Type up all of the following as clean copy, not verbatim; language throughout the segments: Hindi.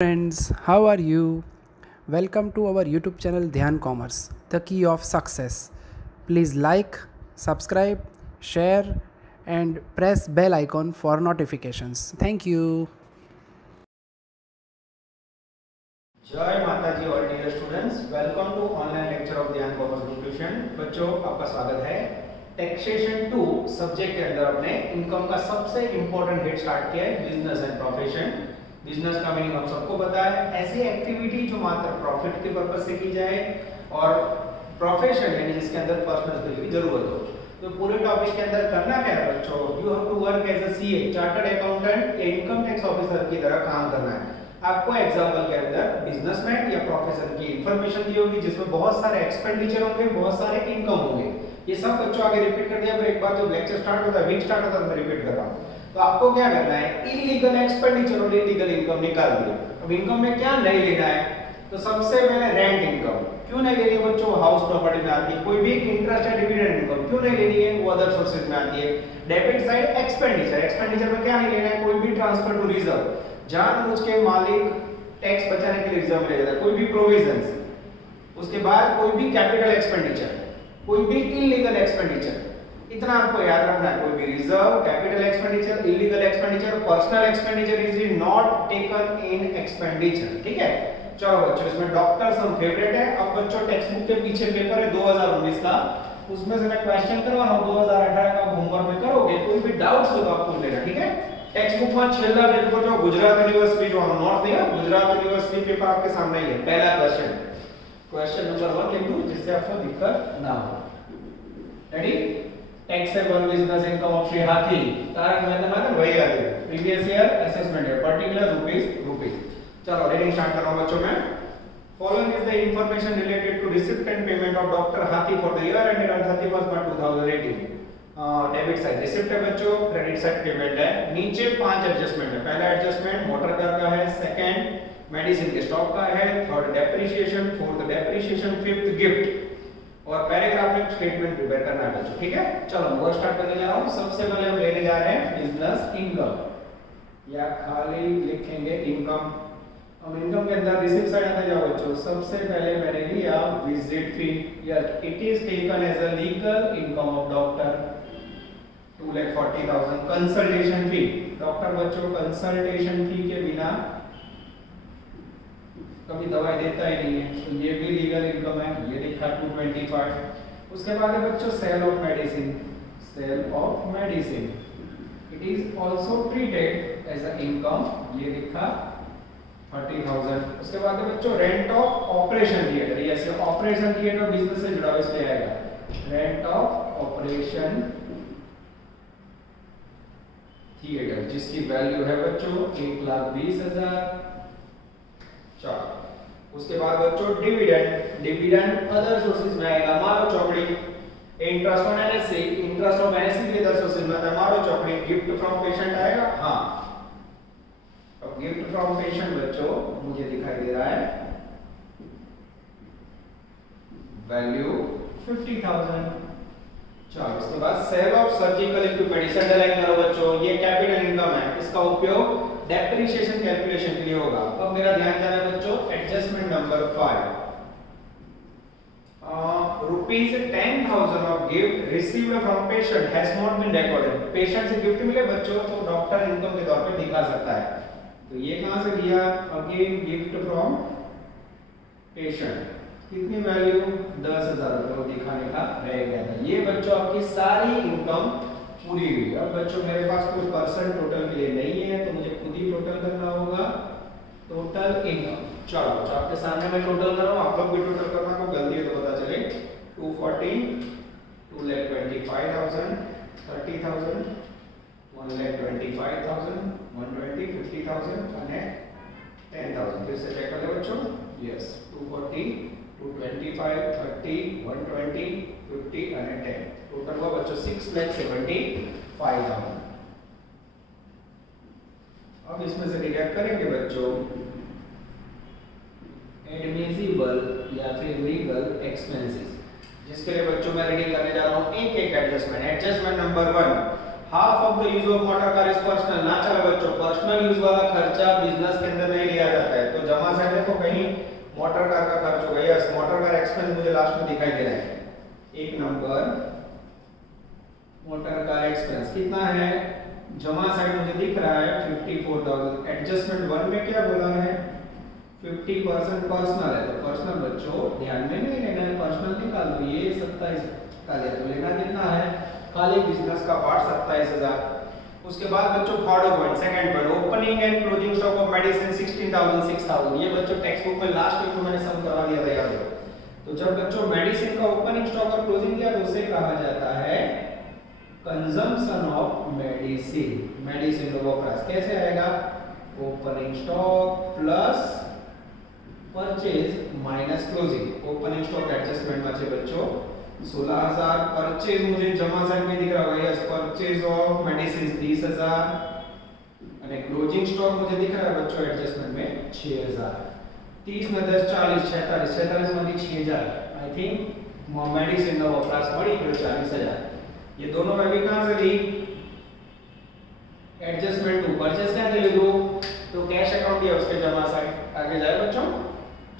Friends, how are you? Welcome to our YouTube channel Dhyan Commerce, the key of success. Please like, subscribe, share, and press bell icon for notifications. Thank you. जय माता जी और dear students, welcome to online lecture of Dhyan commerce group tuition. बच्चों, आपका स्वागत है। टैक्सेशन 2 सब्जेक्ट के अंदर अपने इनकम का सबसे इंपॉर्टेंट हेड स्टार्ट किया है, बिजनेस एंड प्रोफेशन। बिजनेस का मीनिंग हम सबको पता है, ऐसी एक्टिविटी जो मात्र प्रॉफिट के पर्पस से की जाए, और प्रोफेशन यानी जिसके अंदर पर्सनल स्किल की जरूरत हो। तो पूरे टॉपिक के अंदर करना क्या है बच्चों, you have to work as a CA, chartered accountant, income tax officer की तरह काम करना है। आपको एग्जाम्पल के अंदर बिजनेसमैन या प्रोफेसर की इंफॉर्मेशन दी होगी, जिसमें बहुत सारे एक्सपेंडिचर होंगे, बहुत सारे इनकम होंगे। ये सब बच्चों आगे रिपीट कर दिया, पर एक बार जब लेक्चर स्टार्ट होता है, वीक स्टार्ट होता है, तो मैं रिपीट कर रहा हूं। तो आपको क्या करना है, इलीगल एक्सपेंडिचर और इलीगल इनकम निकाल दिया। अब इनकम में क्या नहीं लेना है, तो सबसे पहले रेंट इनकम क्यों नहीं लेनी है बच्चों, हाउस प्रॉपर्टी में आती है। कोई भी इंटरेस्ट या डिविडेंड इनकम क्यों नहीं लेनी है, वो अदर सोर्सेज में आती है। डेबिट साइड एक्सपेंडिचर, एक्सपेंडिचर में क्या नहीं लेना है, कोई भी ट्रांसफर टू रिजर्व, जानबूझ के मालिक टैक्स बचाने के लिए रिजर्व ले लेता है, कोई भी प्रोविजंस। उसके बाद कोई भी कैपिटल एक्सपेंडिचर, कोई भी इलीगल एक्सपेंडिचर, इतना आपको याद रखना है। कोई भी reserve, capital expenditure, illegal expenditure, personal expenditure is not taken in expenditure. ठीक है, चलो बच्चों, इसमें डॉक्टर सम फेवरेट है। अब बच्चों टेक्स्ट बुक के पीछे पेपर है 2019 का, उसमें से मैं क्वेश्चन करवा रहा हूं 2018 का, होमवर्क में करोगे। कोई भी डाउट्स हो तो आप पूछ लेना, ठीक है। टेक्स्ट बुक में छेल्ला पेज पर जो गुजरात यूनिवर्सिटी जो नॉर्थ है, गुजरात यूनिवर्सिटी पेपर आपके सामने ही है। पहला क्वेश्चन नंबर 1 लिख दूं, जिससे आपको दिक्कत ना हो। Ready? Taxable business income of Shri हाथी, तारक मेहता में वही आ गया। प्रीवियस ईयर असेसमेंट है, पर्टिकुलर रुपीस। चलो रीडिंग स्टार्ट कर रहा हूं बच्चों मैं। Following is the information related to receipt and payment of Dr. Hathi for the year ended on 31st March 2018. Debit side receipt है बच्चों, क्रेडिट साइड पेमेंट है। नीचे 5 एडजस्टमेंट है। पहला एडजस्टमेंट मोटर कार का है, सेकंड मेडिसिन के स्टॉक का है, third depreciation, fourth depreciation, fifth gift. और पैराग्राफ में स्टेटमेंट प्रिपेयर करना है बच्चों, ठीक है। चलो वो स्टार्ट करने जा रहा हूं। सबसे पहले हम लेने जा रहे हैं बिजनेस इनकम, या खाली लिखेंगे इनकम। अब इनकम के अंदर रिसीप्ट साइड आता जाओ बच्चों। सबसे पहले मैंने लिया visit fee, yes it is taken as a legal income of doctor 2,40,000। Consultation fee, doctor बच्चों कंसल्टेशन फी के बिना कभी दवाई देता ही नहीं है, तो ये भी लीगल इनकम है, ये लिखा 225। उसके बाद है बच्चों sale of medicine, it is also treated as a income, ये लिखा 30,000। उसके बाद है बच्चों रेंट ऑफ ऑपरेशन थिएटर, ये ऐसे ऑपरेशन थिएटर बिजनेस से जुड़ा हुआ इसलिए आएगा। रेंट ऑफ ऑपरेशन थिएटर, जिसकी वैल्यू है बच्चों 1,20,000। चलो उसके बाद बच्चों डिविडेंड अदर सोर्सेज में आएगा। मारो चौकड़ी, interest on NSC, interest on NSC के अदर सोर्सेज में आता है। मारो चौकड़ी, गिफ्ट फ्रॉम पेशेंट आएगा। हां, अब गिफ्ट फ्रॉम पेशेंट बच्चों मुझे दिखाई दे रहा है वैल्यू 50,000। चलो उसके बाद सेल ऑफ सर्जिकल इक्विपमेंट, इसे अंडरलाइन करो बच्चों, ये कैपिटल इनकम है, इसका उपयोग डेप्रिसिएशन कैलकुलेशन के लिए होगा। अब मेरा ध्यान जाना बच्चों adjustment number 5, rupees 10,000 of gift received from patient has not been recorded. Patient से गिफ्ट मिले बच्चों तो डॉक्टर इनकम के तौर पे दिखा सकता है। तो ये कहां से लिया, अगेन गिफ्ट फ्रॉम पेशेंट, कितनी वैल्यू 10,000 रुपए दिखाने का रह गया था। ये बच्चों आपकी सारी इनकम पूरी हुई। अब बच्चों मेरे पास कोई परसेंट टोटल के लिए नहीं है, तो मुझे खुद ही टोटल करना होगा, टोटल इनकम। चलो बच्चों आपके सामने मैं टोटल कर रहा हूं, आप लोग भी टोटल करना, को गलती है तो पता चले। 240, 2,25,000, 30,000, 1,25,000, 120, 50,000 અને 10,000। फिर से चेक कर लो बच्चों, यस 240, 225, 30, 120, 50 અને 10, टोटल हुआ बच्चों 6,75,000। अब इसमें से डिडक्ट करेंगे बच्चों एडमिसिबल या फिर लीगल एक्सपेंसेस, जिसके लिए बच्चों मैं रीडिंग करने जा रहा हूं एक एक adjustment. Adjustment number 1, half of the use of motor car is personal. ना चला बच्चों, पर्सनल यूज वाला खर्चा बिजनेस के अंदर नहीं लिया जाता है, तो देखो कहीं मोटर कार का खर्च होगा, यस मोटर कार एक्सपेंस मुझे लास्ट में दिखाई दे रहा है। एक नंबर मोटर कार एक्सपेंस कितना है, जमा साइड मुझे दिख रहा है 54,000। एडजस्टमेंट 1 में क्या बोला है 50% पर्सनल है, तो पर्सनल बच्चों ध्यान में नहीं लेना है, पर्सनल निकाल दो, ये 27 का लिया, तो लेना कितना है खाली बिजनेस का पार्ट 27,000। उसके बाद बच्चों third point, second point, opening and closing stock of medicine 16,000 6,000। ये बच्चों टेक्स्ट बुक में लास्ट वीक में मैंने सम करवा दिया था, याद हो। तो जब बच्चों मेडिसिन का ओपनिंग स्टॉक और क्लोजिंग किया तो उसे कहा जाता है कंजम्पशन ऑफ मेडिसिन। मेडिसिन का वपराश कैसे आएगा, opening stock plus purchase minus closing. Opening stock adjustment में છે बच्चों 16,000, परचेज मुझे जमा साइड में दिख रहा होगा, यस परचेज ऑफ मेडिसिन 30,000 અને क्लोजिंग स्टॉक मुझे दिख रहा है बच्चों एडजस्टमेंट में 6,000। 30 में 10 40 46 46 માંથી 6,000 आई थिंक मेडिसिन નો વપરાશ મળી ગયો 40,000। ये दोनों में भी कहां से ली एडजस्टमेंट टू परचेज क्या ले लो तो कैश अकाउंट दिया उसके जमा साइड आगे जाए बच्चों।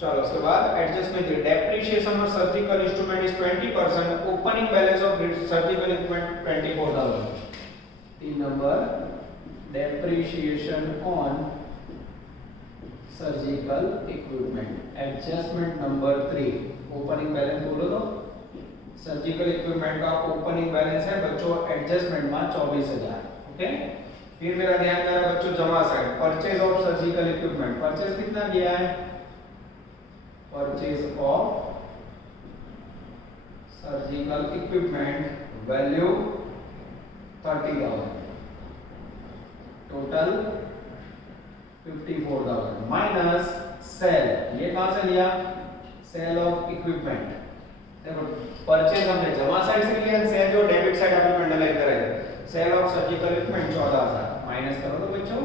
चलो उसके बाद adjustment depreciation of surgical instrument is 20%, opening balance of surgical instrument 24,000। 3 number depreciation on surgical equipment. Adjustment number 3 opening balance बोलो तो सर्जिकल इक्विपमेंट का ओपनिंग बैलेंस है बच्चों एडजस्टमेंट में 24,000। ओके, फिर मेरा ध्यान जा रहा है बच्चों जमा side, purchase of surgical equipment. Purchase कितना किया है, purchase of surgical equipment value 30,000, total 54,000 minus cell, ये कहां से लिया सेल ऑफ इक्विपमेंट। देखो परचेज हमने जमा साइड से लिया, सेल जो डेबिट साइड आपने अंडरलाइन करा है, sale of surgical equipment 14,000 minus करो तो बच्चों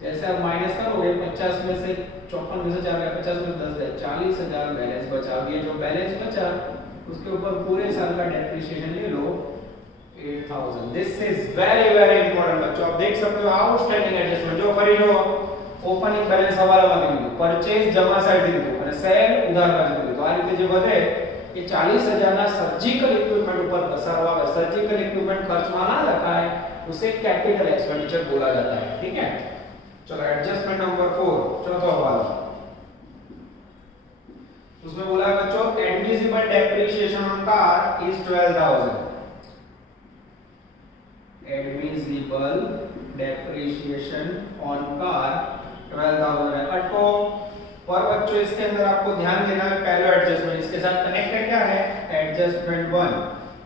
जैसे आप माइनस करोगे 50 में से 54 में से 4 गया, 50 में 10 गया, 40,000 बैलेंस बचा। ये जो बैलेंस बचा उसके ऊपर पूरे साल का डेप्रिसिएशन ले लो 8,000। This is very very important बच्चों, आप देख सकते हो आउटस्टैंडिंग एडजस्टमेंट जो फरी जो ओपनिंग बैलेंस हवाला में लीधું, परचेज जमा साइड लीધું અને સેલ ઉધાર બાજુ लीधું। આ રીતે જે વધે ये 40,000 ના सर्जिकल इक्विपमेंट ऊपर पसारवा है। सर्जिकल इक्विपमेंट खर्च में ना रखाए उसे कैपिटल एक्सपेंडिचर बोला जाता है, ठीक है। चलो एडजस्टमेंट नंबर 4 चौथा हवाला, उसमें बोला है बच्चों admissible depreciation on car is 12,000। Admissible depreciation on car 12,000 है। अटको और बच्चों इसके अंदर आपको ध्यान देना है पहले एडजस्टमेंट, इसके साथ कनेक्टेड क्या है एडजस्टमेंट 1,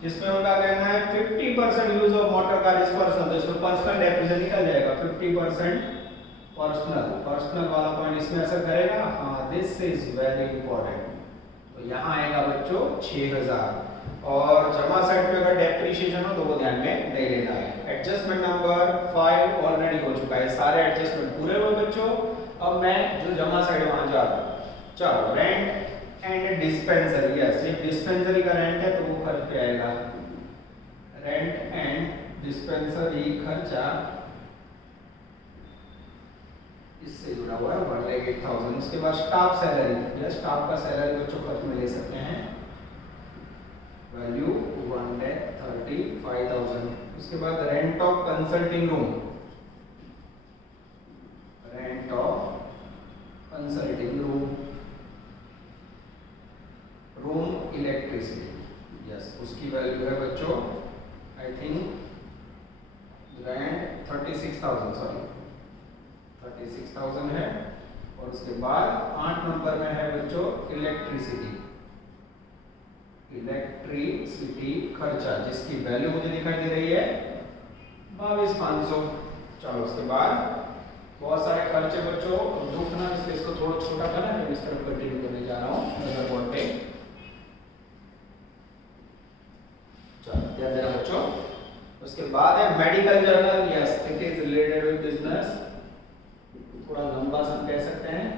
जिसमें उनका कहना है 50% use of motor car is personal, तो इसमें पर्सनल डेप्रिसिएशन निकल जाएगा 50% पर्सनल वाला पॉइंट इसमें असर करेगा। हाँ दिस इज वेरी इंपॉर्टेंट, तो यहाँ आएगा बच्चों 6,000 और जमा साइड पे अगर डेप्रिसिएशन हो तो वो ध्यान में नहीं लेना है। एडजस्टमेंट नंबर 5 ऑलरेडी हो चुका है, सारे एडजस्टमेंट पूरे हुए बच्चों। अब मैं जो जमा साइड वहां जा रहा हूं। चलो रेंट एंड डिस्पेंसरी, यस ये डिस्पेंसरी का रेंट है तो वो खर्च पे आएगा, रेंट एंड डिस्पेंसरी खर्चा इससे जुड़ा हुआ है 1,08,000। उसके बाद स्टाफ सैलरी, यस स्टाफ का सैलरी बच्चों खर्च में ले सकते हैं, वैल्यू 1,35,000। उसके बाद rent of consulting room, rent of consulting room, room electricity, yes उसकी वैल्यू है बच्चों आई थिंक रेंट 36,000, सॉरी 36,000 है। और उसके बाद 8 नंबर में है बच्चों इलेक्ट्रिसिटी, इलेक्ट्रिसिटी खर्चा जिसकी वैल्यू मुझे दिखाई दे रही है 22,500। चलो उसके बाद बहुत सारे खर्चे बच्चों दुखना, इसको थोड़ा छोटा करना है, इस तरफ कंटिन्यू करने जा रहा हूँ नजर बोर्ड पे। चलो ध्यान देना बच्चों। उसके बाद है medical journal, yes it is related with business, थोड़ा लंबा सा कह सकते हैं।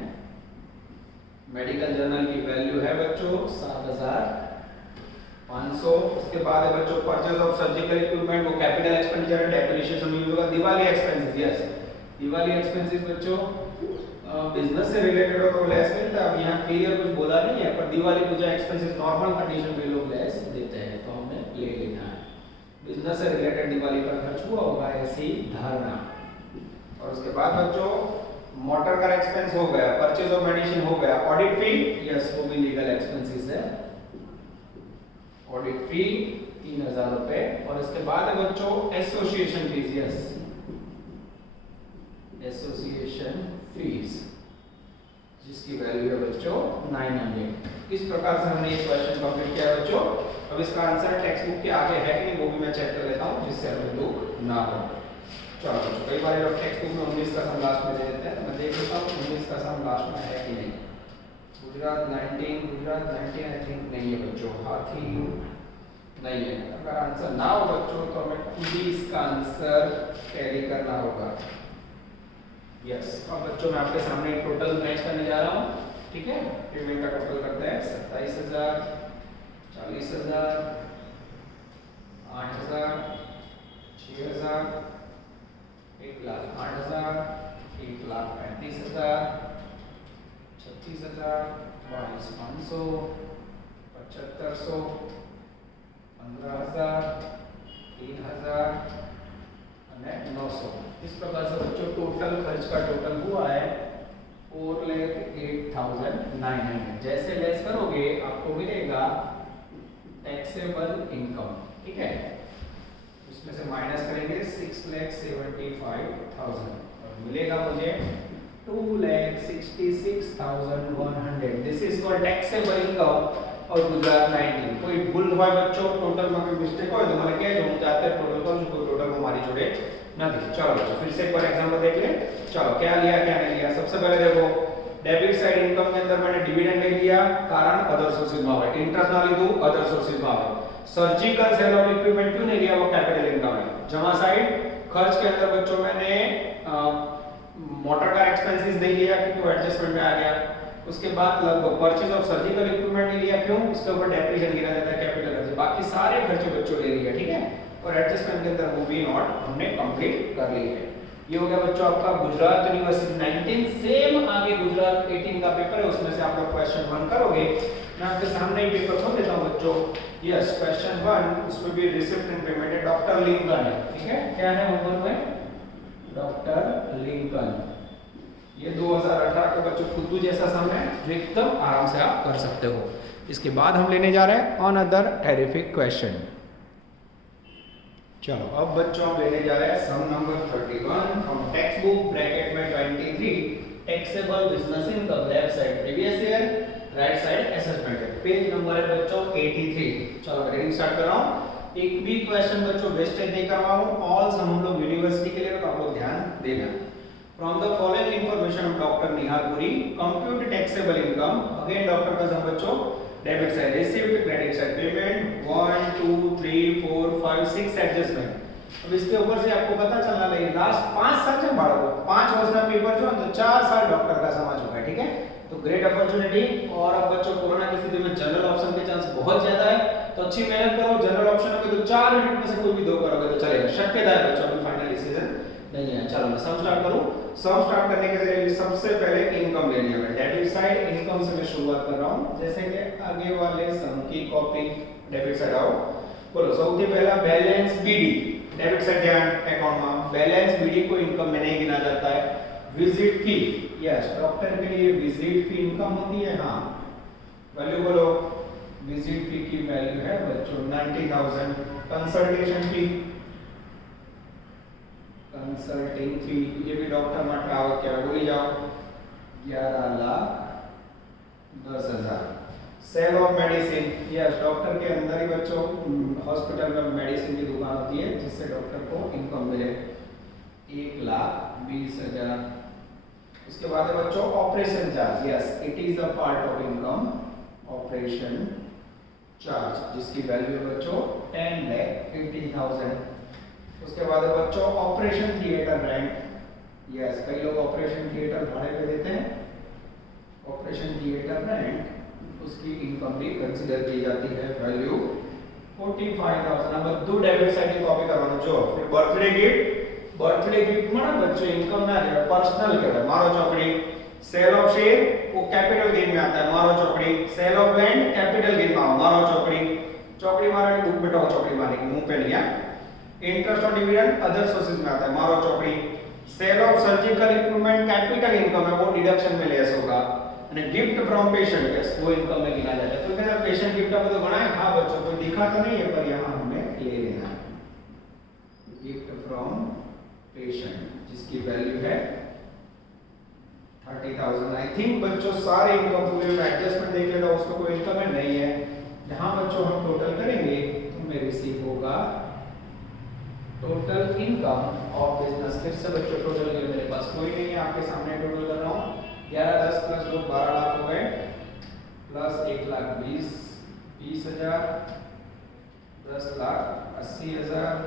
मेडिकल जर्नल की वैल्यू है बच्चों 7,500। उसके बाद है बच्चों परचेज ऑफ सर्जिकल इक्विपमेंट, वो कैपिटल एक्सपेंडिचर है, डेप्रिसिएशन यूज होगा। Diwali expenses, yes Diwali expenses बच्चों बिजनेस से रिलेटेड हो तो लेस मिलता है। अब यहाँ क्लियर कुछ बोला नहीं है, पर दिवाली पूजा एक्सपेंसेस नॉर्मल कंडीशन पे लोग लेस देते हैं, तो हमें ले लेना है। बिजनेस से रिलेटेड दिवाली पर खर्च हुआ होगा ऐसी धारणा। और उसके बाद बच्चों मोटर का एक्सपेंस हो गया, परचेज ऑफ मेडिसिन हो गया, ऑडिट फी यस वो भी लीगल एक्सपेंसेस है, ऑडिट फी 3000 रुपए। और इसके बाद है बच्चों association fees, yes association fees जिसकी वैल्यू है बच्चों 900। इस प्रकार से हमने ये क्वेश्चन कंप्लीट किया बच्चों। अब इसका आंसर टेक्स्ट बुक के आगे है कि नहीं वो भी मैं चेक कर लेता हूँ, जिससे हमें दुख ना हो। चलो बच्चों, कई बार टेक्स्ट बुक में 19 का सम लास्ट में दे देते हैं, मैं देख लेता हूँ 19 का सम लास्ट में है कि नहीं। गुजरात 19 आई थिंक नहीं है बच्चों, हाथी नहीं है। अगर आंसर ना हो बच्चों तो हमें 19 का आंसर कैरी करना होगा। यस अब बच्चों मैं आपके सामने टोटल मैच करने जा रहा हूँ, ठीक है। पेमेंट का टोटल करते हैं 27,000, 40,000, 8,000, 6,000, 1,08,000, 1,35,000, 36,000, 22,500, 7,500, 15,000, 3,000 और 900। इस प्रकार से बच्चों टोटल खर्च का टोटल हुआ है 4,08,900। जैसे लेस करोगे आपको मिलेगा टैक्सेबल इनकम, ठीक है। इसमें से माइनस करेंगे 6,75,000 और मिलेगा मुझे 2,66,100। This is called taxable income और गुजरात 19। कोई भूल હોય बच्चों टोटल में कोई मिस्टेक હોય तो મને કહેજો, હું જાતે ટોટલ કરું છું, કોઈ ટોટલ માં મારી જોડે नहीं। चलो बच्चों फिर से एक बार एग्जांपल देख ले। चलो क्या लिया क्या नहीं लिया। सबसे पहले देखो डेबिट साइड इनकम के अंदर मैंने डिविडेंड ले लिया, कारण अदर सोर्सेज में है। इंटरेस्ट ना लीधु, अदर सोर्सेज में है। सर्जिकल सेल ऑफ इक्विपमेंट क्यों नहीं लिया, वो कैपिटल इनकम है। जमा साइड खर्च के अंदर बच्चों मैंने मोटर का एक्सपेंसेस नहीं लिया क्योंकि वो एडजस्टमेंट में आ गया। उसके बाद लगभग परचेज ऑफ सर्जिकल इक्विपमेंट नहीं लिया, क्यों, उसके ऊपर डेप्रिसिएशन गिरा जाता है कैपिटल से। बाकी सारे खर्चे बच्चों ले लिया, ठीक है। और एडजस्टमेंट के अंदर मूवी नॉट हमने कंप्लीट कर ली है। ये हो गया बच्चों आपका गुजरात यूनिवर्सिटी 19। सेम आगे गुजरात 18 का पेपर है, उसमें से आप लोग क्वेश्चन 1 करोगे। मैं आपके सामने ही पेपर खोल देता हूं बच्चों। यस क्वेश्चन 1 उसमें भी रिसिप्ट एंड पेमेंट है, डॉक्टर लिंकन है, ठीक है। क्या है ऊपर में डॉक्टर लिंकन। ये 2018 का बच्चों खुद जैसा सम है जो एकदम आराम से आप कर सकते हो। इसके बाद हम लेने जा रहे हैं ऑन अदर टेरिफिक क्वेश्चन। चलो अब बच्चों हम लेने जा रहे हैं sum number 31 from textbook bracket में 23 taxable business income. Left side previous year, right side assessment. Page number है बच्चों 83। चलो रीडिंग स्टार्ट कर रहा हूं। एक भी क्वेश्चन बच्चों वेस्टेज नहीं कर रहा हूं, ऑल सम हम लोग यूनिवर्सिटी के लिए, तो आप लोग ध्यान देना। From the following information of doctor Nihal Puri compute taxable income. Again doctor का सम बच्चों debit side, received credit side, payment 1 2 3 4 5 6 adjustment. अब इसके ऊपर से आपको पता चलना चाहिए लास्ट 5 साल से बाळको 5 વર્ષના पेपर जो तो 4 साल डॉक्टर का समझ चुका है, ठीक है। तो ग्रेट अपॉर्चुनिटी। और अब बच्चों कोरोना की स्थिति में जनरल ऑप्शन के चांस बहुत ज्यादा है, तो अच्छी मेहनत करो। जनरल ऑप्शन में तो 4 मिनट में से कोई भी 2 करोगे तो चलेगा, शक्यता है बच्चों, अभी फाइनल डिसीजन नहीं है। चलो मैं सम स्टार्ट करूं। सम स्टार्ट करने के लिए सबसे पहले इनकम लेनी है। डेबिट साइड इनकम से मैं शुरुआत कर रहा हूं, जैसे कि आगे वाले सम की कॉपी। डेबिट साइड आओ, बोलो સૌથી પહેલા बैलेंस बीडी। डेबिट साइड ध्यान अकाउंट में बैलेंस बीडी को इनकम में नहीं गिना जाता है। विजिट फी, यस डॉक्टर के लिए विजिट फी इनकम होती है, हां। वैल्यू बोलो, विजिट फी की वैल्यू है बच्चों 90,000। कंसल्टेशन फी, कंसल्टिंग फी ये भी डॉक्टर માટે આવક क्या बोली जाओ 11,10,000। Sale of medicine, yes doctor के अंदर ही बच्चों हॉस्पिटल में मेडिसिन की दुकान होती है जिससे डॉक्टर को इनकम मिले 1,20,000। उसके बाद है बच्चों operation charge, yes it is a part of income. Operation charge जिसकी वैल्यू है बच्चों 10,80,000। उसके बाद है बच्चों ऑपरेशन थिएटर रेंट, यस कई लोग ऑपरेशन थिएटर भाड़े पे देते हैं। ऑपरेशन थिएटर रेंट उसकी इनकम भी कंसीडर की जाती है, वैल्यू 45,000। अब બધું डेबिट साइड की कॉपी करવાનું જો। फिर बर्थडे गिफ्ट में बच्चों इनकम ना है, पर्सनल के मारो चौकड़ी सेल ऑफ शेयर वो कैपिटल गेन में आता है मारो चौकड़ी, sale of land capital gain में मारो चौकड़ी, चौकड़ी मारने दुख बेटा चौकड़ी मारने की मुंह पे नहीं है। Interest on dividend other sources में आता है मारो चौकड़ी, sale of surgical equipment capital income है वो डिडक्शन में लेस होगा, અને गिफ्ट फ्रॉम पेशेंट यस वो इनकम में गिना जाता है। तो क्या पेशेंट गिफ्ट आपको तो गणा है हां बच्चों कोई दिखा तो नहीं है पर यहां हमने ले लेना है गिफ्ट फ्रॉम पेशेंट जिसकी वैल्यू है 30,000। आई थिंक बच्चों सारे इनकम पूरे एडजस्टमेंट देख लेना उसको कोई इनकम है नहीं है। जहां बच्चों हम टोटल करेंगे तो हमें रिसीव होगा टोटल इनकम ऑफ बिजनेस। फिर से बच्चों टोटल ये मेरे पास कोई नहीं है आपके सामने टोटल कर रहा हूं 11 10 प्लस 2 12 लाख हो गए प्लस 1 लाख 20,000 10 लाख 80,000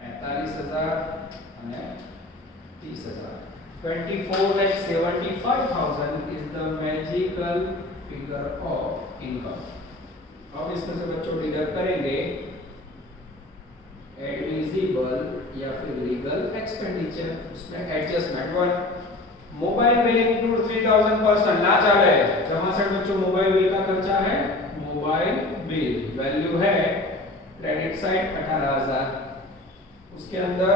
45,000 અને 30,000 24,75,000 is the magical figure of income। अब इसमें से बच्चों डिडक्ट करेंगे एडमिसिबल या फिर लीगल एक्सपेंडिचर, उसमें adjustment 1 mobile bill include 3,000 personal ना चाले जहां से बच्चों मोबाइल बिल का खर्चा है मोबाइल बिल वैल्यू है क्रेडिट साइड 18,000 उसके अंदर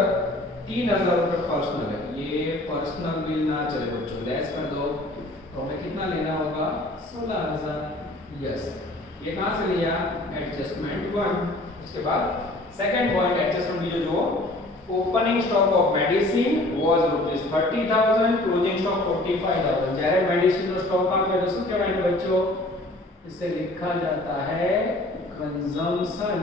3,000 रुपए पर्सनल है ये पर्सनल बिल ना चले बच्चों लेस कर दो तो हमें कितना लेना होगा 16,000 यस ये कहां से लिया एडजस्टमेंट 1। उसके बाद सेकंड पॉइंट एडजस्टमेंट लीजिए जो opening stock of medicine was ₹30,000 closing stock 45,000 જ્યારે મેડિસિન નો સ્ટોક આપે તો શું કહેવાય બચ્ચો इसे लिखा जाता है कंजम्पशन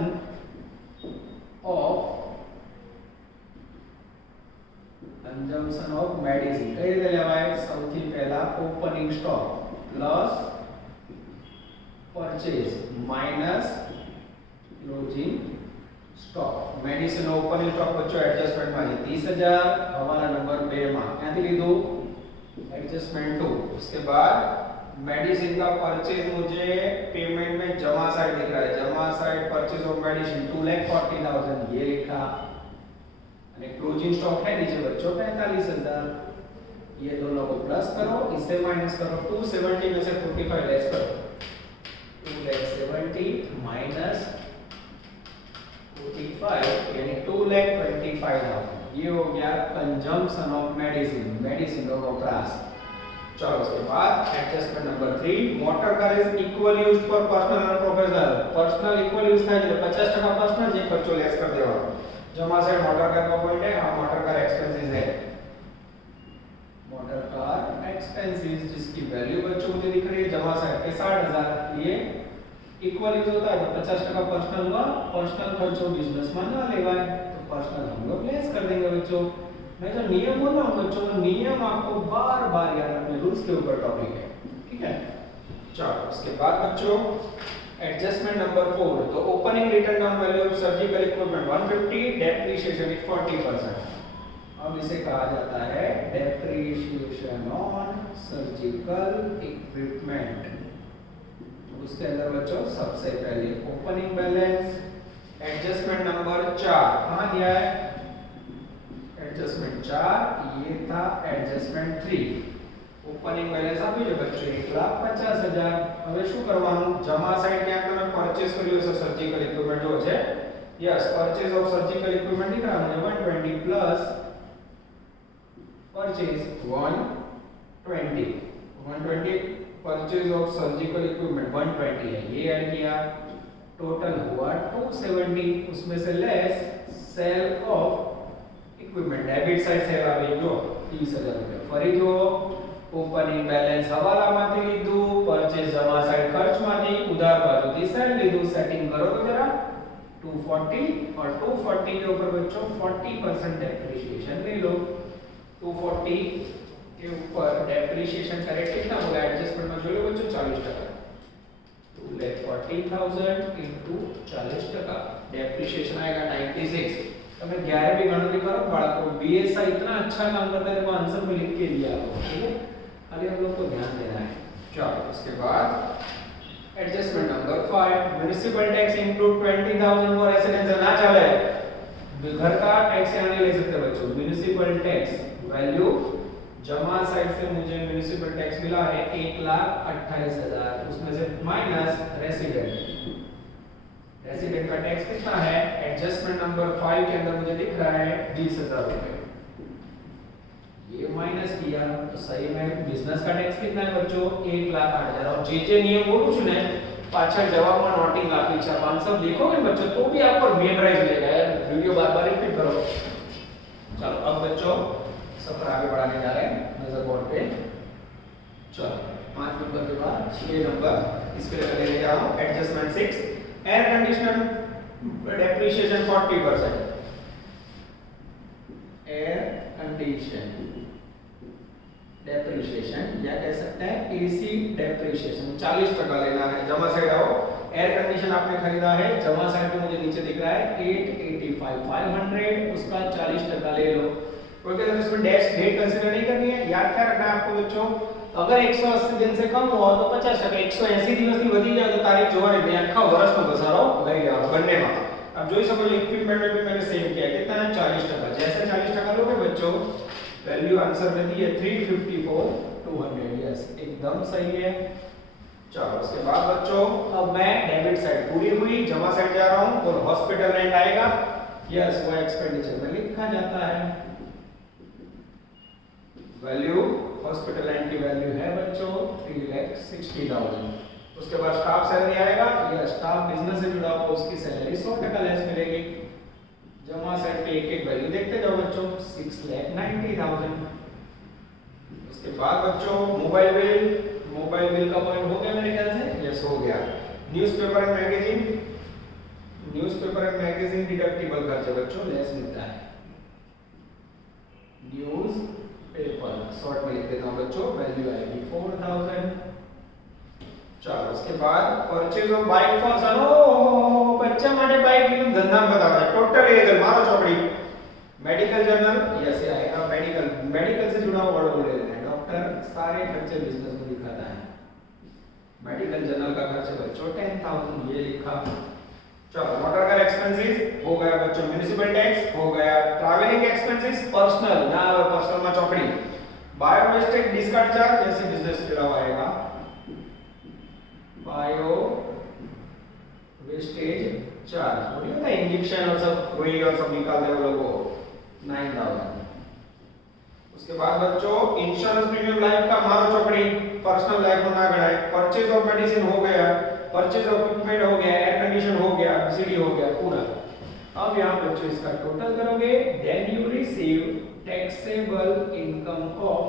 ऑफ मेडिसिन। कई રીતે લેવાય સૌથી પહેલા opening stock plus purchase minus closing stock. Medicine opening stock बच्चों एडजस्टमेंट में 30,000 हवाला नंबर 2 में क्यांथी लीधु एडजस्टमेंट 2। उसके बाद मेडिसिन का परचेज मुझे पेमेंट में जमा साइड दिख रहा है जमा साइड परचेज ऑफ मेडिसिन 2,40,000 ये लिखा और क्लोजिंग स्टॉक है नीचे बच्चों 45,000 ये दोनों को प्लस करो इससे माइनस करो 270 में से 45 लेस करो 2,70 माइनस 45 यानी 2,25,000 ये हो गया कंजम्पशन ऑफ मेडिसिन मेडिसिन का वपराश। चलो उसके बाद adjustment number 3 motor car is equal used for personal and professional. Personal equal use થાય એટલે 50% पर्सनल જે ખર્ચો લેસ कर દેવાનો जमा से मोटर कार का पॉइंट है हां मोटर कार एक्सपेंसेस है मोटर कार एक्सपेंसेस जिसकी वैल्यू बच्चों मुझे दिख रही है जमा साइड पे 60,000 ये इक्वल यूज होता है तो 50% पर्सनल हुआ पर्सनल खर्चों बिजनेस में ना लेवाय तो पर्सनल हम लोग लेस कर देंगे बच्चों। मैं जो नियम बोल रहा हूं बच्चों तो नियम आपको बार-बार याद रखना रूल्स के ऊपर टॉपिक है ठीक है। चलो उसके बाद बच्चों एडजस्टमेंट नंबर 4 तो opening return down value of surgical equipment 150 depreciation is 40%। अब इसे कहा जाता है डेप्रिसिएशन ऑन सर्जिकल इक्विपमेंट। उसके अंदर बच्चों सबसे पहले ओपनिंग बैलेंस एडजस्टमेंट नंबर 4 कहां दिया है एडजस्टमेंट 4 ये था एडजस्टमेंट 3 ओपनिंग बैलेंस આપ્યું છે બચ્ચો 1,50,000 હવે શું કરવાનું જમા સાઈડ ક્યાં તમે પરચેસ કર્યો છે સર્જિકલ ઇક્વિપમેન્ટ જો છે yes purchase of surgical equipment નીકળા મને 120 plus purchase 120 purchase of surgical equipment 120 है ये ऐड किया टोटल हुआ 270 उसमें से less sale of equipment debit side sale आ गई जो 30,000 रुपया फरी जो ओपनिंग बैलेंस हवाला माथी लीधु परचेज जमा साइड खर्च माथी उधार बाजू थी साइड लीधु सेटिंग करो तो जरा 240 और 240 के ऊपर बच्चों 40% डेप्रिसिएशन ले लो 240 के ऊपर डेप्रिसिएशन करे कितना होगा एडजस्टमेंट में जो लो बच्चों 40% 2,40,000 into 40% डेप्रिसिएशन आएगा 96। તમે જ્યારે भी गणना करो बाળકો बीएसआई इतना अच्छा काम करता है देखो आंसर में लिख के दिया आपको ठीक है खाली हम लोग को ध्यान देना है। चलो उसके बाद adjustment number 5 municipal tax include 20,000 for residential ना चले घर का टैक्स यहाँ नहीं ले सकते बच्चों म्युनिसिपल टैक्स वैल्यू जमा साइड से मुझे म्युनिसिपल टैक्स मिला है 1,28,000, उसमें से माइनस रेसिडेंट का टैक्स कितना है, एडजस्टमेंट नंबर 5 के अंदर मुझे दिख रहा है 20,000 रुपए, ये माइनस किया तो सही में बिजनेस का टैक्स कितना है बच्चों 1,08,000। और जे नियम बोलूं છું ને પાછળ જવાબમાં નોટિંગ આપી છે, આન્સર देखोगे बच्चों तो भी आपको मेमोराइज हो जाएगा यार, वीडियो बार-बार रिपीट करो। चलो अब बच्चों सफर आगे बढ़ाने जा रहे हैं नजर बोर्ड पे। चलो 5 नंबर के बाद 6 नंबर इसके लिए लेने जा रहा हूं adjustment 6, air conditioner depreciation 40%, air condition depreciation या कह सकते हैं एसी डेप्रिसिएशन 40% लेना है। जमा साइड आओ, एयर कंडीशन आपने खरीदा है, जमा साइड पे मुझे नीचे दिख रहा है 885,500, उसका 40% ले लो। ओके, तो इसमें डेट कंसीडर नहीं करनी है, याद क्या रखना है आपको बच्चों, अगर 180 दिन से कम हो तो 50%, 180 દિવસની વધી જાય તો તારીખ જોવાની નહીં, આખા વર્ષનો ઘસારો લઈ લેવાનો બંનેમાં। अब જોઈ શકો છો इक्विपमेंट में भी मैंने सेम किया, कितना है 40%, जैसे 40% लोगे बच्चों वैल्यू आंसर में दी है 354,200, यस एकदम सही है। चलो उसके बाद बच्चों अब मैं डेबिट साइड पूरी हुई, जमा साइड जा रहा हूं और हॉस्पिटल रेंट आएगा, यस वो एक्सपेंडिचर में लिखा जाता है। वैल्यू हॉस्पिटल रेंट की वैल्यू है बच्चों 3,60,000। उसके बाद स्टाफ सैलरी आएगा, या स्टाफ बिजनेस से जुड़ा हुआ उसकी सैलरी 100% लेस मिलेगी। जमा साइड पे एक एक वैल्यू देखते जाओ बच्चों 6,90,000। उसके बाद बच्चों मोबाइल बिल का पॉइंट हो गया मेरे ख्याल से, यस हो गया। न्यूज़पेपर एंड मैगजीन डिडक्टिबल खर्चे बच्चों लेस मिलता है, न्यूज़ पेपर शॉर्ट में लिख देता हूं बच्चों, वैल्यू आएगी 4,000। चलो उसके बाद परचेज ऑफ बाइक फॉर सन, बच्चा माटे बाइक की धंधा में बताओ टोटल इलीगल, मारो चौकड़ी। मेडिकल जर्नल यस आएगा, मेडिकल से जुड़ा हुआ वर्ड ले लेना है, डॉक्टर सारे खर्चे बिजनेस में दिखाता है। मेडिकल जर्नल का खर्चे बच्चों 10,000 ये लिखा। चलो मोटर कार एक्सपेंसेस हो गया बच्चों, म्युनिसिपल टैक्स हो गया, ट्रैवलिंग एक्सपेंसेस पर्सनल ना और पर्सनल में चौकड़ी, बायो वेस्टेज डिस्कार्ड चार्ज जैसे बिजनेस के अलावा आएगा, बायो वेस्टेज चार्ज वो नहीं होता इंजेक्शन और सब वही और सब निकालते हैं वो लोग 9,000। उसके बाद बच्चों इंश्योरेंस प्रीमियम लाइफ का मारो चौकड़ी, पर्सनल लाइफ में ना गणाए, परचेज ऑफ मेडिसिन हो गया, परचेज ऑफ इक्विपमेंट हो गया, एयर कंडीशन हो गया, सीडी हो गया पूरा। अब यहाँ बच्चों इसका टोटल करोगे, then you receive taxable income of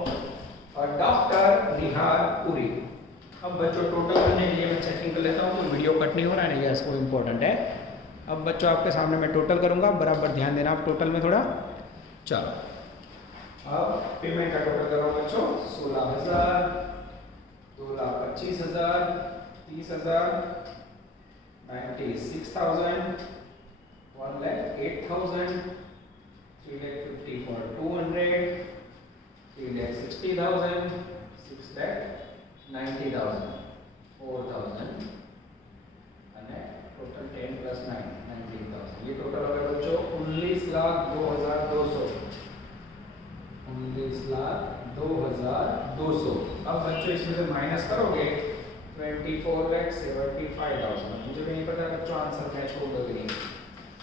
doctor Nihar Puri. अब बच्चों टोटल करने के लिए मैं चेकिंग कर लेता हूँ, तो वीडियो कट नहीं हो रहा है, यस वो इम्पोर्टेंट है। अब बच्चों आपके सामने मैं टोटल करूंगा, बराबर ध्यान देना आप टोटल में थोड़ा। चलो अब पेमेंट का टोटल करो बच्चों 16,000, 2,25,000, 30,000, 96,000, 1,08,000, 3,50,200, 3,60,000, 6,90,000, 4,000 અને टोटल 10 प्लस 9 19,000। ये टोटल हो गया बच्चों 19,02,200, 19,02,200। अब बच्चों इसमें से माइनस करोगे 24,75,000, मुझे नहीं पता बच्चों आंसर मैच होगा कि नहीं।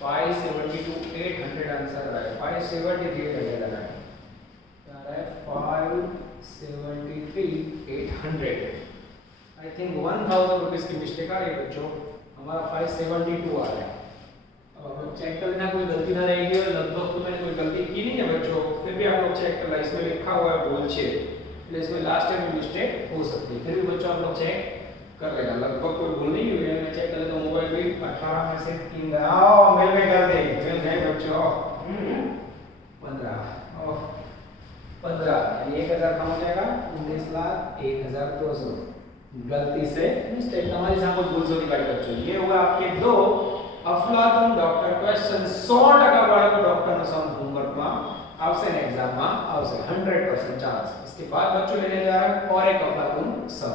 572,800 आंसर आ रहा है, 573,800 आ रहा है, 573,800। आई थिंक 1,000 रुपीज की मिस्टेक आ रही है बच्चों, हमारा 572 आ रहा है। अब चेक कर लेना कोई गलती ना रहेगी, और लगभग तो मैंने कोई गलती की नहीं है बच्चों, फिर भी आप लोग चेक कर लो, इसमें लिखा हुआ है बोल छे, इसमें लास्ट टाइम मिस्टेक हो सकती है, फिर भी बच्चों आप लोग चेक कर लेना, लगभग कोई भूल नहीं हुई है। मैं चेक कर लेता हूँ, मोबाइल भी 18 में से 3 आओ मेल में कर दे, मेल नहीं बच्चों 15 यानी 1,000 कम हो जाएगा, 19,01,200 गलती से मिस्टेक हमारी सामने भूल से निकाल बच्चों। ये होगा आपके दो अफलातून डॉक्टर क्वेश्चन, 100% बाळको डॉक्टर नो सम होमवर्क में आवशे ने एग्जाम में आवशे 100% चांस। इसके बाद बच्चों लेने जा रहे हैं और एक अफलातून सम।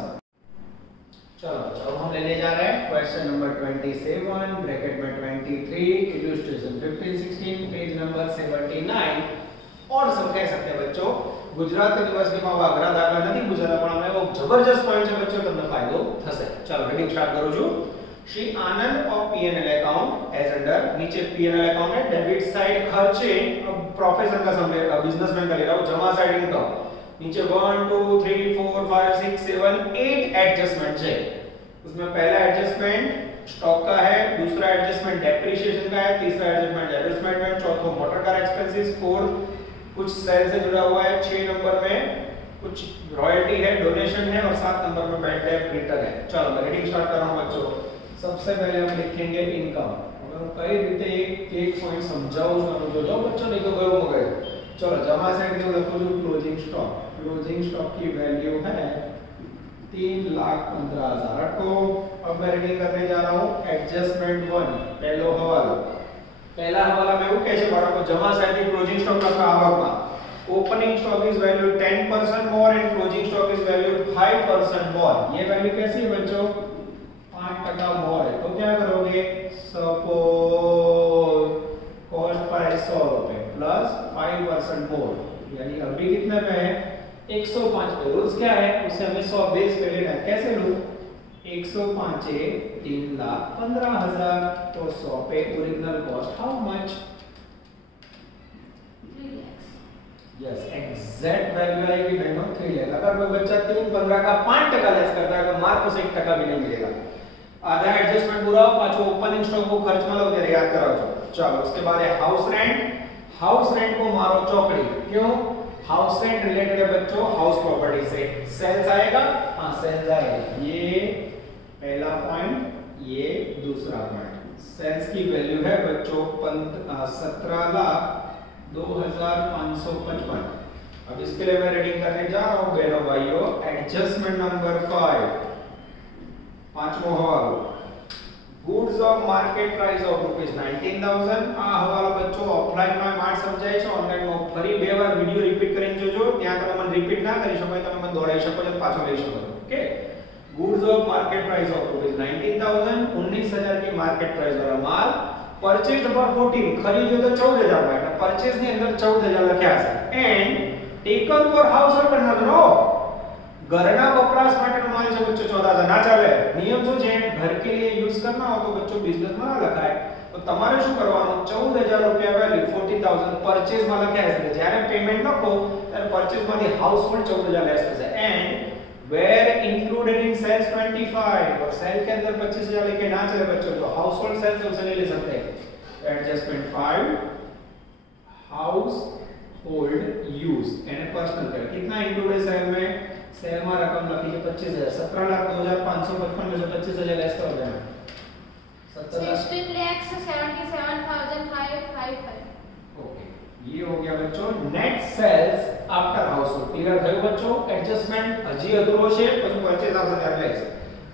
चलो अब हम लेने जा रहे हैं क्वेश्चन नंबर 27 ब्रैकेट में 23 इलस्ट्रेशन 15 16 पेज नंबर 79 और सब कह सकते हैं बच्चों गुजरात यूनिवर्सिटी में अघरा दाखला नहीं गुजरात पण અમે जबरदस्त पॉइंट છે बच्चों તમને फायदो થશે चलो रीडिंग स्टार्ट करू છું Shri Anand of P&L account as under नीचे P&L अकाउंट है डेबिट साइड खर्चे प्रोफेशन का समझे बिजनेसमैन का ले रहा हूं जमा साइड इनकम नीचे 1 2 3 4 5 6 7 8 एडजस्टमेंट है उसमें पहला एडजस्टमेंट स्टॉक का है दूसरा एडजस्टमेंट डेप्रिसिएशन का है तीसरा एडजस्टमेंट एडजस्टमेंट चौथा मोटर कार एक्सपेंसेस फोर्थ कुछ सेल से जुड़ा हुआ है 6 नंबर में कुछ रॉयल्टी है डोनेशन है और 7 नंबर में बैड डेट रिटर्न है चलो मैं रीडिंग स्टार्ट कर रहा हूं बच्चों सबसे पहले हम लिखेंगे इनकम अगर मैं कई रीते एक पॉइंट समझाऊं तो जो बच्चों नहीं तो गयो हो गए चलो जमा साइड में लिखो जो क्लोजिंग स्टॉक की वैल्यू है 3,15,000 रखो अब मैं रीडिंग करने जा रहा हूं एडजस्टमेंट 1 पहला हवाला में वो कैसे बाळा को जमा साइड की क्लोजिंग स्टॉक का आवक में opening stock is value 10% more and closing stock is value 5% मोर ये वैल्यू कैसी है बच्चों 5% मोर है तो क्या करोगे सपोज कॉस्ट प्राइस 100 रुपए प्लस 5% मोर यानी अभी कितने पे है 105 पे रूल्स क्या है उसे हमें 100 बेस पे लेना है कैसे लूं 105 है 3,15,000 तो 100 पे original cost how much 3 lakh yes exact value आएगी बहनों 3 लाख अगर कोई बच्चा 3,15 का 5% लेस करता है तो मार्क उसे 1% भी नहीं मिलेगा आधा एडजस्टमेंट पूरा पाछो ओपनिंग स्टॉक को खर्च में लो तेरे याद कराओ चलो उसके बाद है हाउस रेंट को मारो चौकड़ी क्यों हाउस रेंट रिलेटेड है बच्चों हाउस प्रॉपर्टी से सेल्स आएगा हां सेल्स आएगा ये पहला पॉइंट ये दूसरा पॉइंट सेल्स की वैल्यू है बच्चों 17,02,555 अब इसके लिए मैं रीडिंग करने जा रहा हूं बहनों भाइयों एडजस्टमेंट नंबर 5 पांचवा हवाला goods of market price of ₹19,000 આ હવાલો બચ્ચો ઓફલાઈન માં માર સમજાય છે ઓનલાઈન માં ફરી બે વાર વિડિયો રિપીટ કરીને જોજો ત્યાં તમે મને રિપીટ ના કરી શકો તમે મને દોડાઈ શકો છો પાછો લઈ શકો okay goods of market price of ₹19,000 19,000 की मार्केट प्राइस वाला माल परचेज्ड फॉर 14 खरीद्यो तो 14,000 में એટલે परचेज ની અંદર 14,000 લખ્યા છે એન્ડ ટેકન ફોર હાઉસહોલ્ડ નો घरना वपराश माटेनो माल છે बच्चों 14,000 ना ચાલે નિયમ શું છે घर के लिए यूज करना हो तो बच्चों बिजनेस में ना લખાય તો તમારે શું કરવાનું 14,000 રૂપિયા વેલ્યુ 40,000 પરચેज માં લખાય છે જ્યારે પેમેન્ટ લખો ત્યારે પરચેज માંથી હાઉસહોલ્ડ 14,000 લેસ થશે and were included in sales 25 और सेल के अंदर 25,000 लेके ना चले बच्चों तो हाउसहोल्ड सेल्स उसे नहीं ले सकते adjustment 5 house hold use and personal care कितना इंक्लूड है सेल में रकम लखी है 25,000 17,02,555 में से 25,000 लेस कर देना 16,77,555 ओके ये हो गया बच्चों net sales after household clear થયું बच्चों एडजस्टमेंट હજી અધૂરો છે પછી પરચેઝ આવશે ત્યારે લેસ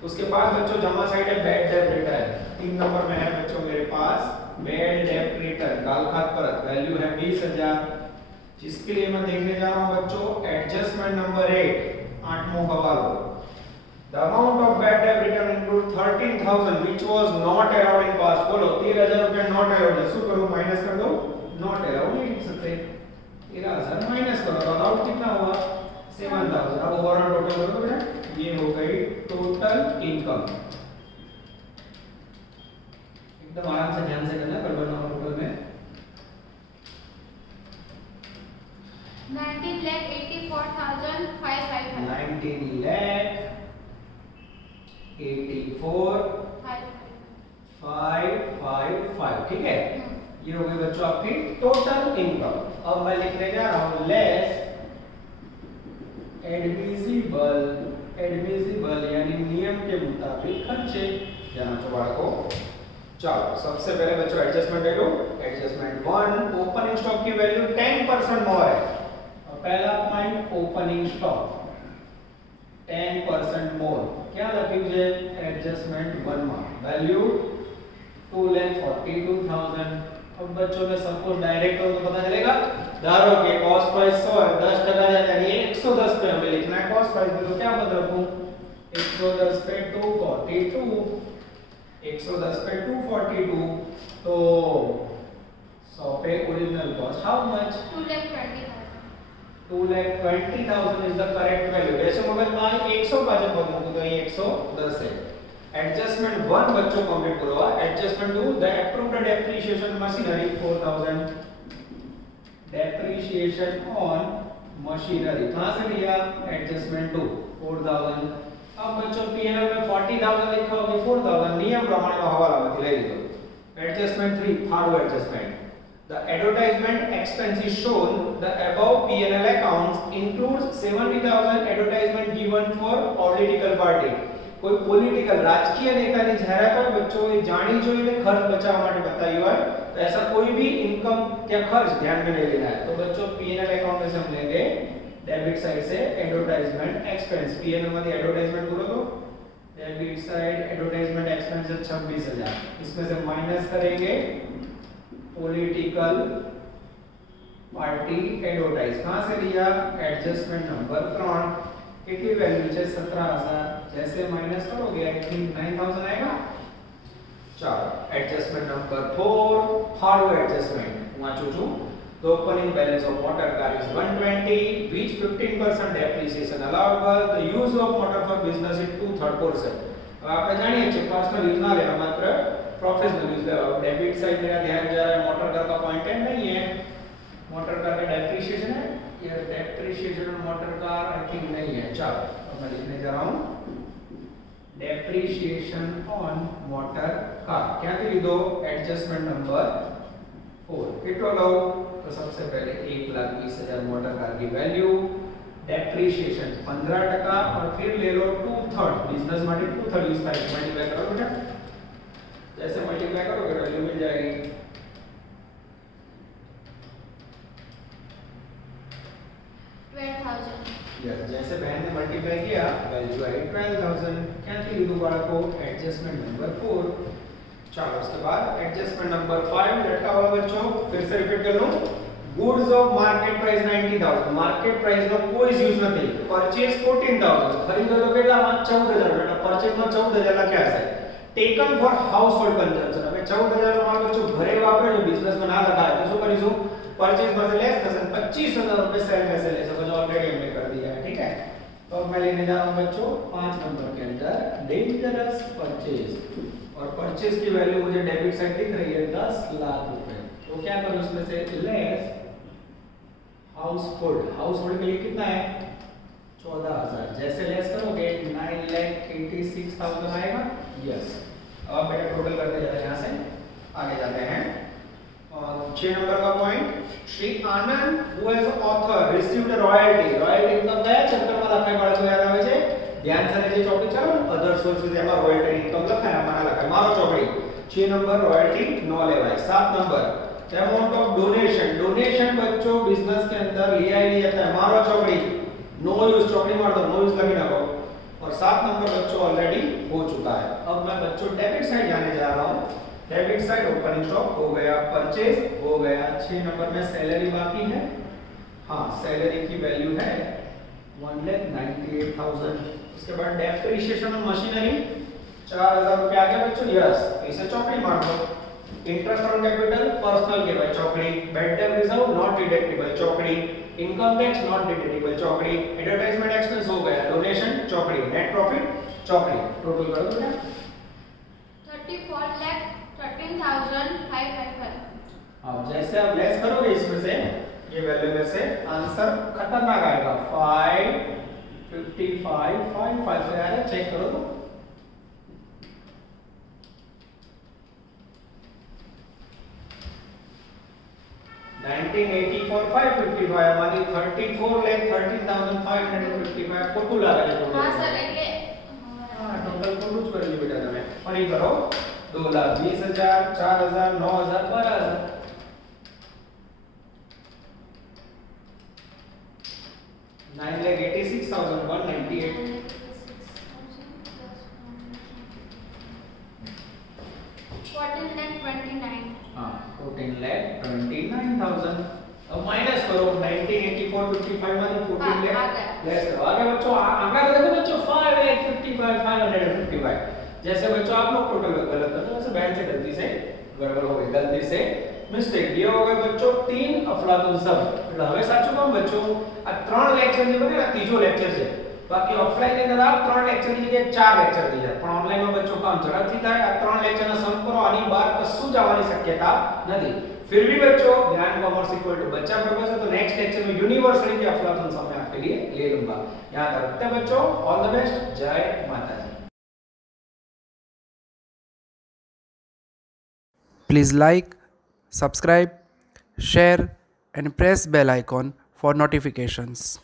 उसके बाद बच्चों जमा साइड है बैड डेट रिटर्न 3 नंबर में है बच्चों मेरे पास बैड डेट रिटर्न गालखात परत वैल्यू है 20,000 जिसके लिए मैं देखने जा रहा हूं बच्चों एडजस्टमेंट नंबर 8 आठवां हवाला The amount of bad debt return include 13,000 which was not allowed in past बोलो 13,000 रुपया not allowed है શું करूं माइनस कर दो not allowed नहीं लिख सकते 13,000 माइनस करो तो अलाउड कितना हुआ 7,000 अब ओवरऑल टोटल करो बेटा ये हो गई टोटल इनकम एकदम आराम से ध्यान से करना कर बनना टोटल में 19,84,555 19,84,555 ठीक है ये हो गई बच्चों आपकी टोटल इनकम अब मैं लिखने जा रहा हूं लेस एडमिसिबल यानी नियम के मुताबिक खर्चे जाना चुका को चलो सबसे पहले बच्चों एडजस्टमेंट ले लो एडजस्टमेंट 1 ओपनिंग स्टॉक की वैल्यू 10% मोर है और पहला पॉइंट ओपनिंग स्टॉक 10% मोर क्या लख्યું છે एडजस्टमेंट 1 में वैल्यू 2,42,000 अब बच्चों में सपोज डायरेक्ट हो तो पता चलेगा धारो के कॉस्ट प्राइस 100 है 10% यानी 110 पे हमें लिखना है कॉस्ट प्राइस तो क्या बदल रखूं 110 पे 242 110 पे 242 तो 100 पे original cost how much 2,20,000 is the correct value. जैसे मगर मैं 100 का जब बोलूं तो ये 110 है। एडजस्टमेंट 1 बच्चों कंप्लीट करो। Adjustment 2 the approved depreciation machinery 4000 depreciation on machinery कहां से लिया एडजस्टमेंट 2 4000। अब बच्चों पीएनएल में 40,000 लिखा होगा 4000 नियम प्रमाणे हवाला में ले लीधो। Adjustment 3 third adjustment the advertisement expense is shown the above P&L accounts includes 70,000 advertisement given for political party। कोई पॉलिटिकल राजकीय नेताની જાહેરાત હોય बच्चों એ જાણી જોઈને ખર્ચ બચાવવા માટે बताई હોય तो ऐसा कोई भी इनकम या खर्च ध्यान में नहीं लेना है। तो बच्चों P&L अकाउंट में से हम लेंगे डेबिट साइड से एडवर्टाइजमेंट एक्सपेंस। P&L में एडवर्टाइजमेंट करो तो डेबिट साइड एडवर्टाइजमेंट एक्सपेंस 26,000 इसमें से माइनस करेंगे पॉलिटिकल पार्टी एडवर्टाइज कहां से लिया एडजस्टमेंट नंबर 3 कितनी वैल्यू है 17,000 जैसे माइनस करोगे आई थिंक 9,000 आएगा। चलो एडजस्टमेंट नंबर 4 थर्ड एडजस्टमेंट वाचू छु the opening balance of motor car is 120 which 15% depreciation allowable the use of motor for business is 2/3 portion। अब આપણે જાણીએ છીએ पर्सनल यूज ना लेना मात्र प्रोफेशनल यूज लेना। डेबिट साइड मेरा ध्यान जा रहा है मोटर कार का पॉइंट है नहीं है मोटर कार का डेप्रिसिएशन है ये depreciation on motor car I think नहीं है। चलो अब मैं लिखने जा रहा हूं डेप्रिसिएशन ऑन मोटर कार क्या थी दो एडजस्टमेंट नंबर 4 कितना लो तो सबसे पहले 1,20,000 मोटर कार की वैल्यू डेप्रिसिएशन 15% और फिर ले लो 2/3 बिजनेस માટે 2/3 यूज થાય मल्टीप्लाई करो बेटा जैसे मल्टीप्लाई करोगे वैल्यू मिल जाएगी 12,000। यस जैसे बहन ने मल्टीप्लाई किया वैल्यू आई 12,000 क्या थी લીધું બાળકો एडजस्टमेंट नंबर 4। चलो उसके बाद एडजस्टमेंट नंबर 5 लटका हुआ बच्चों फिर से रिपीट कर लूं goods of market price 90,000 market price નો કોઈ यूज નથી परचेज 14,000 खरीदो तो કેટલા 14,000 बेटा परचेज માં 14,000 લખ્યા છે taken for house hold consumption હવે 14,000 નો માલ બચ્ચો ઘરે વાપરે જો बिजनेस में ना लगाए तो શું કરીશું परचेज में से लेस થશે 25,000 रुपए सेल में से ले सको जो ऑलरेडी हमने कर दिया है ठीक है। तो अब मैं लेने जा रहा हूं बच्चों 5 नंबर के अंदर डेंजरस परचेज और परचेज की वैल्यू मुझे डेबिट साइड दिख रही है 10 लाख रुपए। तो क्या करूं इसमें से लेस हाउस होल्ड के लिए कितना है 14,000 जैसे लेस करोगे 9,86,000 आएगा। यस अब बेटा टोटल करते जाते हैं यहां से आगे जाते हैं और 6 नंबर का point Shri Anand who as author received royalty income કયા ચેપ્ટરમાં લખાય બાળકો યાદ આવે છે ध्यान से જે ટોપિક ચાલો અધર સોર્सेस એમાં રોયલ્ટી ઇનકમ લખાય આમાં લખાય મારો ચોપડી 6 नंबर रॉयल्टी नो लेवाय। 7 नंबर अमाउंट ऑफ डोनेशन बच्चों बिजनेस के अंदर लिया ही नहीं जाता है मारो चौकड़ी नो यूज चौकड़ी मार दो नो यूज लगी ना और 7 नंबर बच्चों ऑलरेडी हो चुका है। अब मैं बच्चों डेबिट साइड जाने जा रहा हूं डेबिट साइड ओपनिंग स्टॉक हो गया परचेज हो गया 6 नंबर में सैलरी बाकी है हां सैलरी की वैल्यू है 1,98,000। उसके बाद डेप्रिसिएशन ऑन मशीनरी 4,000 रुपए आ गया बच्चों। यस इसे चौकड़ी मार दो इंटरेस्ट ऑन कैपिटल पर्सनल के भाई चौकड़ी bad debt reserve not deductible चौकड़ी इनकम टैक्स नॉट डिडक्टेबल चौकड़ी एडवर्टाइजमेंट एक्सपेंस हो गया डोनेशन चौकड़ी नेट प्रॉफिट चौकड़ी टोटल कर दो 34,13,555। अब जैसे आप लेस करोगे इसमें से ये वैल्यू में से आंसर खतरनाक आएगा 555 से आएगा चेक करो तो 1984 555 हमारी 34,13,555 ખોટું લાગે છે हां सर એટલે हां ટોટલ ખોટું જ કરી બેટા તમે ફરી કરો 2,20,000 4,000 9,000 12,000 9,86,198 14,29,000 हां 14,29,000। अब माइनस करो 1984 55 में 14 लाख लेस करो आगे बच्चों आगे देखो बच्चों 5,55,555 जैसे बच्चों आप लोग टोटल गलत कर दो वैसे बैंड से गलती से गड़बड़ हो गई गलती से મિસ્ટેક ये हो गए बच्चों 3 અફલાતુન શબ્દ એટલે હવે સાચું કોણ બચ્ચો આ 3 લેક્ચર જે બને આ ત્રીજો લેક્ચર છે બાકી ઓફલાઈન ની અંદર આ 3 લેક્ચર ની જગ્યાએ 4 લેક્ચર થઈ જાય પણ ઓનલાઈન માં બચ્ચો કામ ઝડપથી થાય આ 3 લેક્ચર ના સમ કરો આની બહાર કશું જવાની શક્યતા નથી फिर भी बच्चों ध्यान कॉमर्स इक्वल टू बच्चा पर्पस है तो नेक्स्ट लेक्चर में यूनिवर्सली के अफलातून सम मैं आपके लिए ले लूंगा याद रखते हैं बच्चों ऑल द बेस्ट जय माता दी Please like, subscribe, share and press bell icon for notifications.